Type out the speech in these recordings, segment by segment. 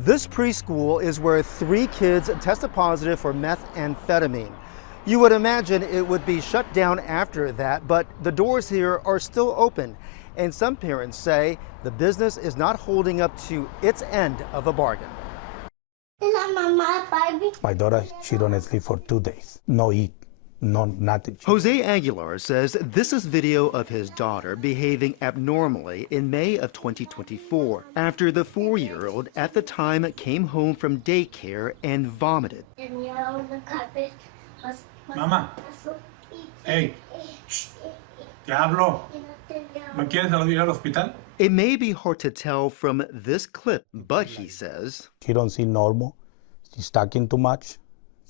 This preschool is where 3 kids tested positive for methamphetamine. You would imagine it would be shut down after that, but the doors here are still open. And some parents say the business is not holding up to its end of the bargain. My daughter, she don't sleep for 2 days. No eat, no nothing. Jose Aguilar says this is video of his daughter behaving abnormally in May of 2024 after the 4-year-old at the time came home from daycare and vomited. Mamá, hey, te hablo. ¿Me quieres ir al hospital? It may be hard to tell from this clip, but he says She don't see normal. She's talking too much,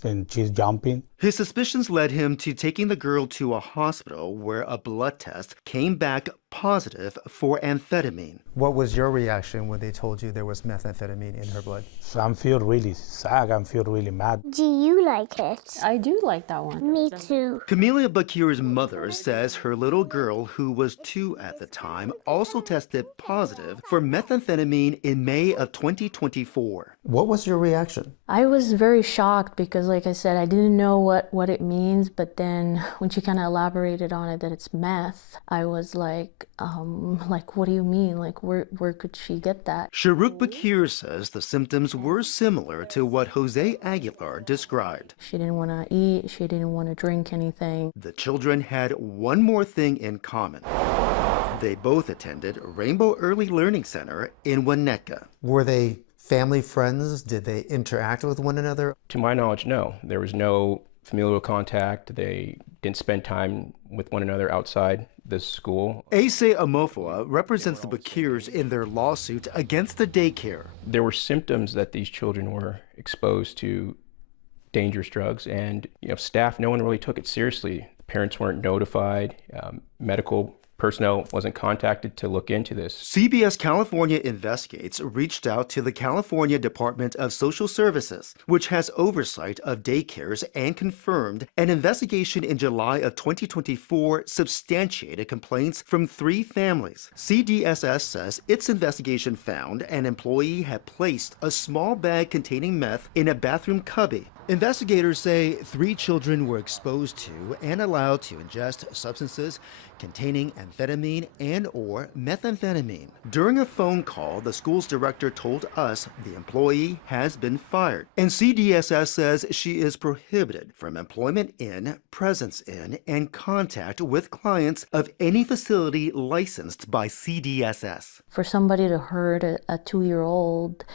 and she's jumping. his suspicions led him to taking the girl to a hospital where a blood test came back positive for amphetamine. What was your reaction when they told you there was methamphetamine in her blood? So I feel really sad. I feel really mad. Do you like it? I do like that one. Me too. Camelia Bakir's mother says her little girl, who was 2 at the time, also tested positive for methamphetamine in May of 2024. What was your reaction? I was very shocked because, like I said, I didn't know what it means, but then when she kind of elaborated on it that it's meth, I was like, what do you mean? Like, where could she get that? Sharuk Bakir says the symptoms were similar to what Jose Aguilar described. She didn't want to eat, she didn't want to drink anything. The children had one more thing in common. They both attended Rainbow Early Learning Center in Winnetka. Were they family friends? Did they interact with one another? To my knowledge, no. There was no familial contact. They didn't spend time with one another outside the school. Ase Amofoa represents the Bakirs in their lawsuit against the daycare. There were symptoms that these children were exposed to dangerous drugs, and staff, no one really took it seriously. Parents weren't notified. Medical personnel wasn't contacted to look into this. CBS California Investigates reached out to the California Department of Social Services, which has oversight of daycares, and confirmed an investigation in July of 2024 substantiated complaints from 3 families. CDSS says its investigation found an employee had placed a small bag containing meth in a bathroom cubby. Investigators say 3 children were exposed to and allowed to ingest substances containing amphetamine and/or methamphetamine. During a phone call, the school's director told us the employee has been fired, and CDSS says she is prohibited from employment in, presence in, and contact with clients of any facility licensed by CDSS. For somebody to hurt a 2-year-old,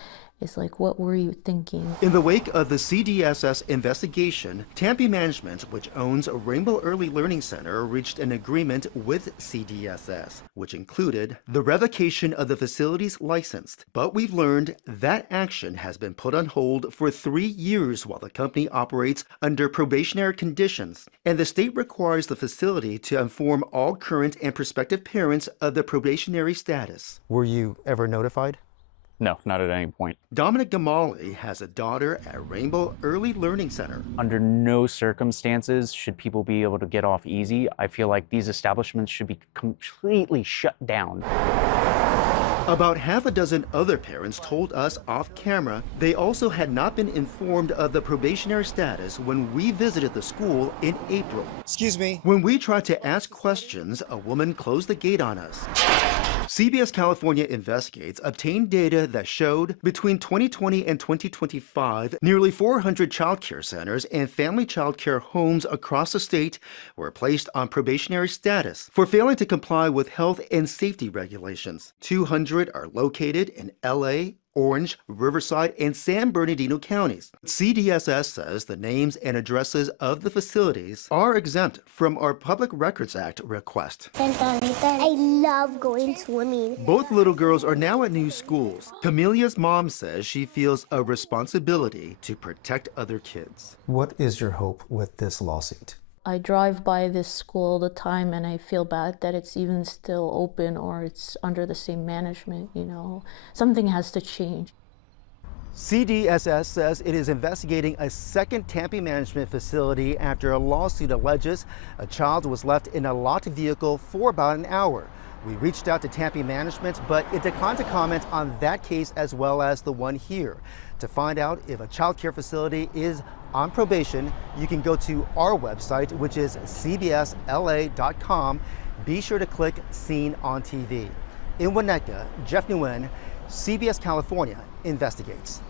it's like, what were you thinking? In the wake of the CDSS investigation, Tampa Management, which owns Rainbow Early Learning Center, reached an agreement with CDSS, which included the revocation of the facility's license. But we've learned that action has been put on hold for 3 years while the company operates under probationary conditions, and the state requires the facility to inform all current and prospective parents of the probationary status. Were you ever notified? No, not at any point. Dominic Gamali has a daughter at Rainbow Early Learning Center. Under no circumstances should people be able to get off easy. I feel like these establishments should be completely shut down. About half a dozen other parents told us off camera they also had not been informed of the probationary status when we visited the school in April. Excuse me. When we tried to ask questions, a woman closed the gate on us. CBS California Investigates obtained data that showed between 2020 and 2025, nearly 400 child care centers and family child care homes across the state were placed on probationary status for failing to comply with health and safety regulations. 200 are located in LA, Orange, Riverside, and San Bernardino counties. CDSS says the names and addresses of the facilities are exempt from our Public Records Act request. I love going swimming. Both little girls are now at new schools. Camelia's mom says she feels a responsibility to protect other kids. What is your hope with this lawsuit? I drive by this school all the time and I feel bad that it's even still open or it's under the same management, Something has to change. CDSS says it is investigating a second Tampa management facility after a lawsuit alleges a child was left in a locked vehicle for about an hour. We reached out to Tampa Management, but it declined to comment on that case as well as the one here. To find out if a child care facility is on probation, you can go to our website, which is cbsla.com. Be sure to click Seen on TV. In Winnetka, Jeff Nguyen, CBS California Investigates.